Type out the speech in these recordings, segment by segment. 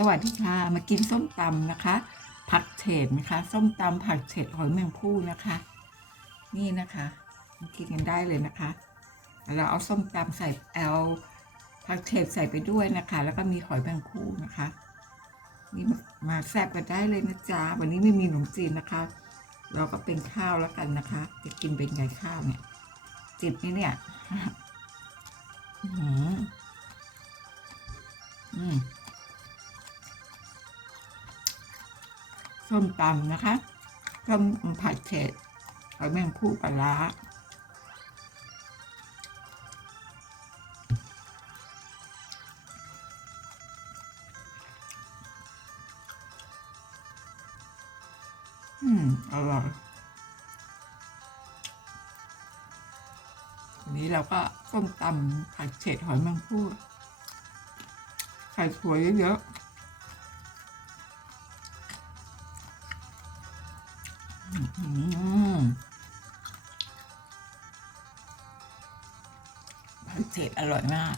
สวัสดีค่ะ มากินส้มตำนะคะ ผักเฉดนะคะ ส้มตำผักเฉดหอยแมงภู่นะคะ นี่นะคะมากินกันได้เลยนะคะ เราเอาส้มตำใส่เอาผักเฉดใส่ไปด้วยนะคะ แล้วก็มีหอยแมงภู่นะคะ นี่มาแซ่บกันได้เลยนะจ๊ะวันนี้ไม่มีขนมจีนนะคะ เราก็เป็นข้าวแล้วกันนะคะ จะกินเป็นไงข้าวเนี่ยจิบนี่เนี่ยอื้อหืออืม ส้มตำนะคะส้มผัดเผ็ดหอยแมงผู้ปลาร้าอืม อร่อยวันนี้เราก็ส้มตำผัดเผ็ดหอยแมงผู้ใส่ถั่วเยอะๆ อืมผัดเผ็ดอร่อยมาก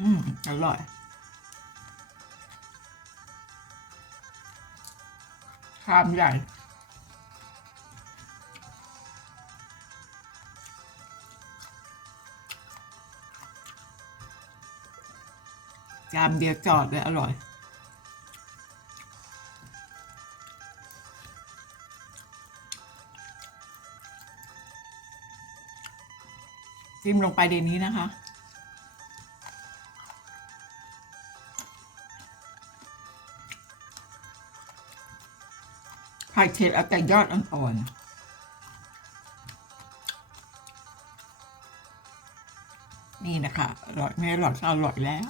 อืมอร่อย ชามใหญ่ จามเดียวจอดเลยอร่อยจิ้มลงไปในนี้นะคะ ไข่เผ็ดเอาแต่ยอดอ่อนๆ นี่นะคะอร่อยไม่อร่อยก็อร่อยแล้ว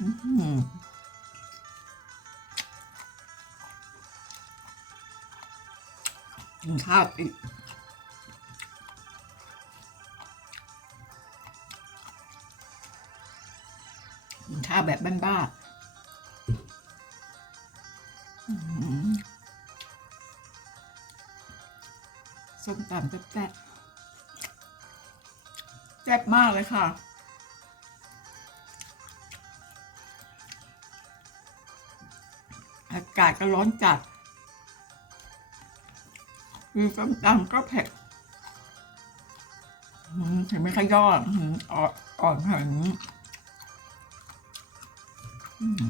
อือหือกินข้าวอีกกินข้าวแบบบ้านๆ ส้มตำแซ่บแซ่บมากเลยค่ะ อากาศก็ร้อนจัดคือส้มตำก็เผ็ดเห็นไหมคะยอดอื้อหืออ่อนอ่อนขนาดนี้อืม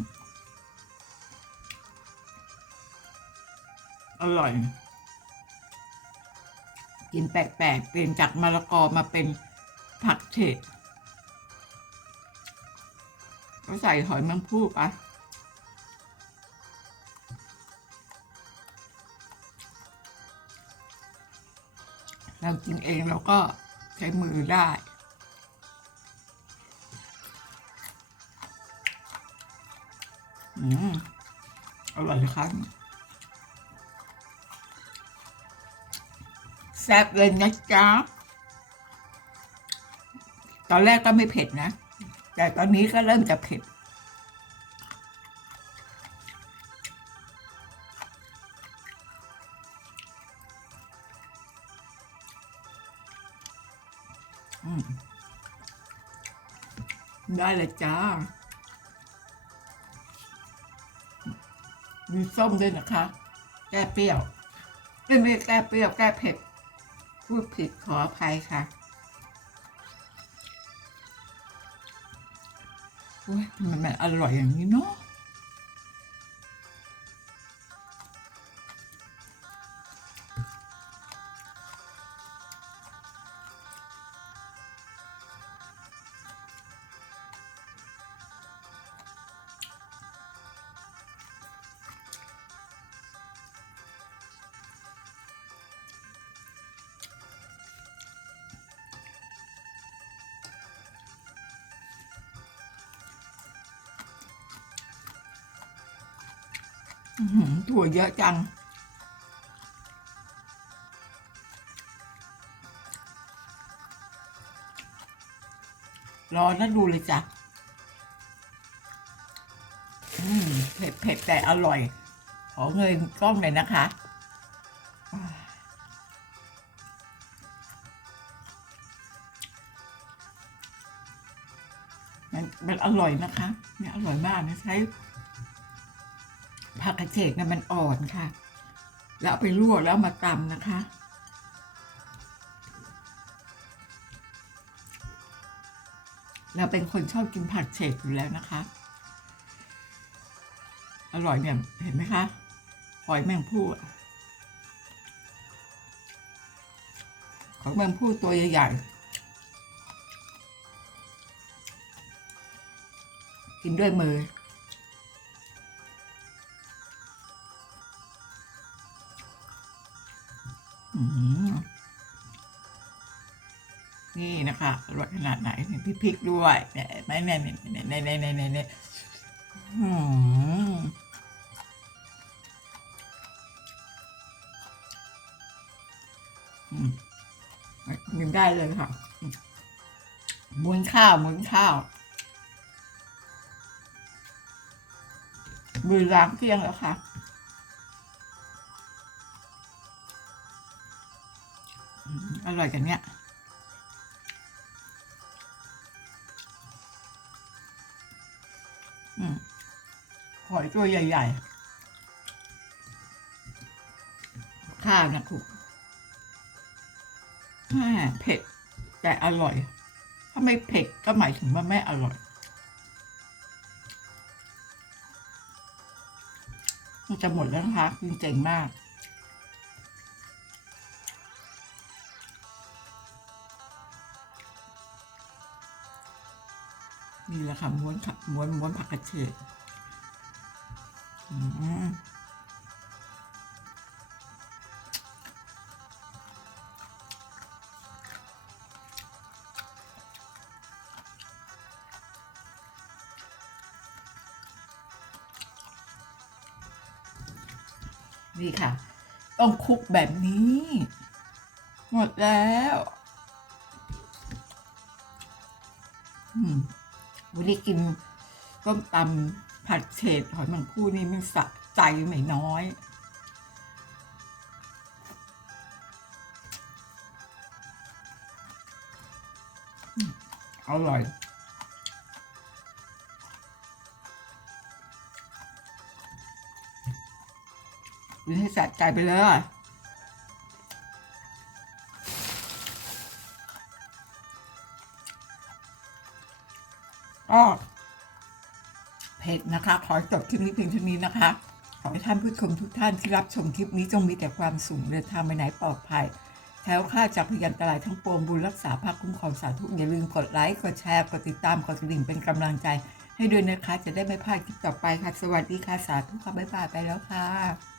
อร่อย กินแปลกๆเปลี่ยนจากมะละกอมาเป็นผักเฉดก็ใส่หอยแมังผู้ไปเรากินเองเราก็ใช้มือได้ อืม อร่อยครับ แซ่บเลยนะจ๊ะ ตอนแรกก็ไม่เผ็ดนะ แต่ตอนนี้ก็เริ่มจะเผ็ด ได้เลยจ้า มีส้มด้วยนะคะ แก้เปรี้ยวไม่ไม่แก้เปรี้ยว แก้เผ็ด พูดผิดขออภัยค่ะอุ้ยมันอร่อยอย่างนี้เนาะ ถั่วเยอะจัง รอแล้วดูเลยจ้ะเผ็ดเผ็ดแต่อร่อย ขอเงินกล้องเลยนะคะมันมันอร่อยนะคะเนี่ยอร่อยมากนะใช้ ผักกระเฉดเนี่ยมันอ่อนค่ะ แล้วเอาไปลวกแล้วมาตำนะคะ เราเป็นคนชอบกินผักเฉดอยู่แล้วนะคะ อร่อยเนี่ยเห็นไหมคะหอยแมงผู้อะหอยแมงผู้ตัวใหญ่ๆกินด้วยมือ พี่พริกด้วยเนี่ยไม่เนี่ยเนี่ยเนี่ยเนี่ยเนี่ยเนี่ยอืมมกินได้เลยค่ะอืมม้วนข้าวม้วนข้าวมือล้างเกลี้ยงแล้วค่ะอืมอร่อยกันเนี่ย อยตัวใหญ่ ๆ ข้าวนะคุกแม่เผ็ด แต่อร่อย ถ้าไม่เผ็ดก็หมายถึงว่าไม่อร่อยมันจะหมดแล้วนะคะกินเจ๋งมากนี่แหละค่ะม้วนม้วนม้วนผักกระเฉด นี่ค่ะ ต้องคลุกแบบนี้ หมดแล้วอืมวันนี้กินต้มตำ ผัดเฉดหอยแมงผู้นี่มันสะใจไม่น้อยอืมอร่อยกินให้สะใจไปเลย เผ็ดนะคะ ขอจบคลิปนี้เพียงเท่านี้นะคะ ขอให้ท่านผู้ชมทุกท่านที่รับชมคลิปนี้จงมีแต่ความสุขเดินทางไปไหนปลอดภัยแถวค่าจากพยันตรายทั้งปวงบุญรักษาภาคคุ้มครองสาธุอย่าลืมกดไลค์กดแชร์กดติดตามกดกระดิ่งเป็นกำลังใจ ให้ด้วยนะคะ จะได้ไม่พลาดคลิปต่อไปค่ะ สวัสดีค่ะสาธุค่ะบ๊ายบายไปแล้วค่ะ